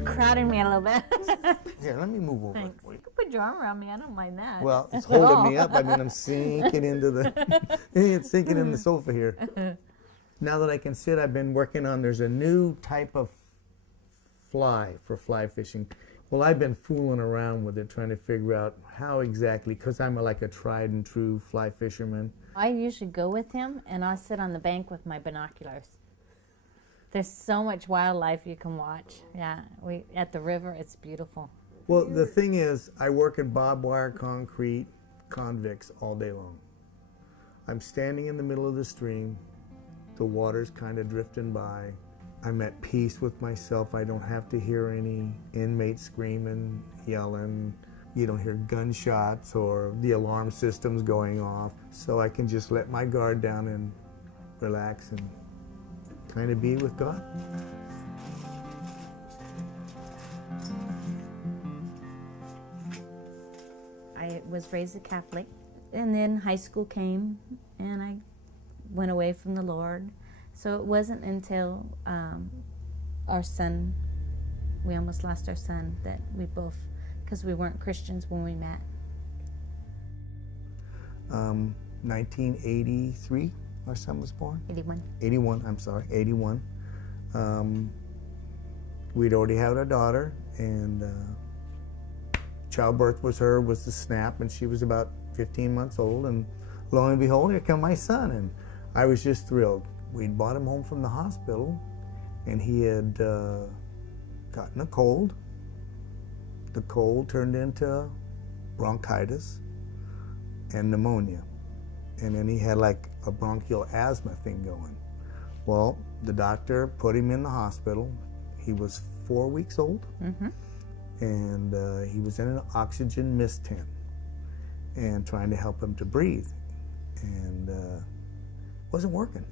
You're crowding me a little bit. Here, let me move over. Thanks. You can put your arm around me. I don't mind that. Well, it's holding me up. I mean, I'm sinking into the, it's sinking in the sofa here. Now that I can sit, I've been working on, there's a new type of fly for fly fishing. Well, I've been fooling around with it, trying to figure out how exactly, because I'm like a tried and true fly fisherman. I usually go with him, and I'll sit on the bank with my binoculars. There's so much wildlife you can watch. Yeah, at the river, it's beautiful. Well, the thing is, I work in barbed wire concrete convicts all day long. I'm standing in the middle of the stream. The water's kind of drifting by. I'm at peace with myself. I don't have to hear any inmates screaming, yelling. You don't hear gunshots or the alarm systems going off. So I can just let my guard down and relax and kind of be with God. I was raised a Catholic, and then high school came, and I went away from the Lord. So it wasn't until our son, we almost lost our son, that we both, because we weren't Christians when we met. 1983, our son was born. 81. 81, I'm sorry, 81. We'd already had a daughter, and childbirth was the snap, and she was about 15 months old, and lo and behold, here come my son, and I was just thrilled. We'd brought him home from the hospital, and he had gotten a cold. The cold turned into bronchitis and pneumonia, and then he had like a bronchial asthma thing going. Well, the doctor put him in the hospital. He was 4 weeks old, and he was in an oxygen mist tent and trying to help him to breathe, and wasn't working.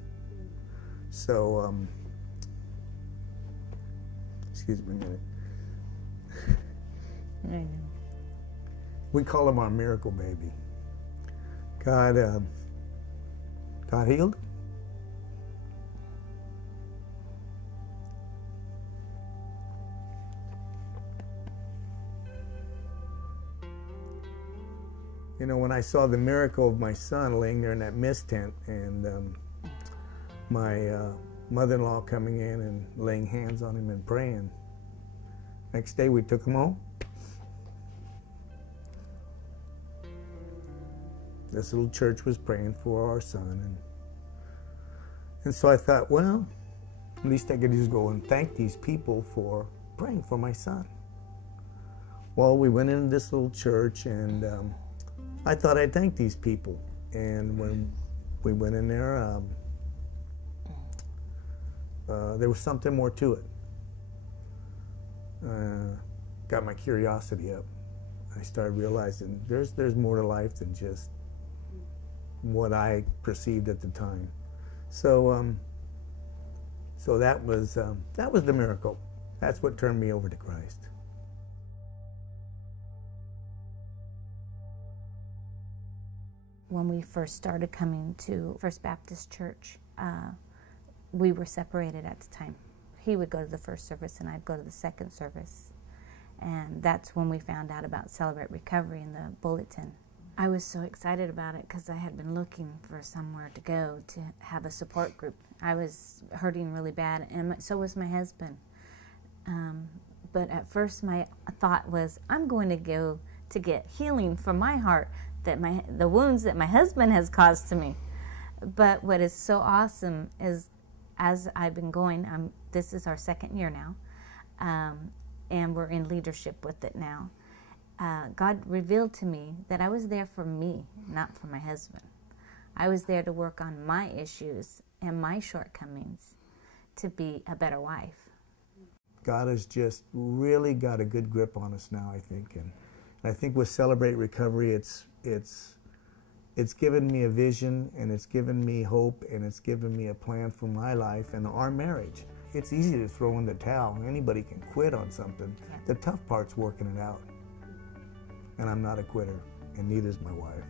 So, excuse me a minute. I know. We call him our miracle baby. God healed. You know, when I saw the miracle of my son laying there in that mist tent, and my mother-in-law coming in and laying hands on him and praying, next day we took him home. This little church was praying for our son, and so I thought, well, at least I could just go and thank these people for praying for my son. Well, we went into this little church, and I thought I'd thank these people. And when we went in there, there was something more to it. Got my curiosity up. I started realizing there's more to life than just what I perceived at the time. So so that was the miracle. That's what turned me over to Christ. When we first started coming to First Baptist Church, we were separated at the time. He would go to the first service and I'd go to the second service. And that's when we found out about Celebrate Recovery in the bulletin. I was so excited about it because I had been looking for somewhere to go to have a support group. I was hurting really bad, and so was my husband. But at first my thought was, I'm going to go to get healing from my heart, that the wounds that my husband has caused to me. But what is so awesome is, as I've been going, this is our second year now, and we're in leadership with it now. God revealed to me that I was there for me, not for my husband. I was there to work on my issues and my shortcomings to be a better wife. God has just really got a good grip on us now, I think. And I think with Celebrate Recovery, it's given me a vision, and it's given me hope, and it's given me a plan for my life and our marriage. It's easy to throw in the towel. Anybody can quit on something. The tough part's working it out. And I'm not a quitter, and neither is my wife.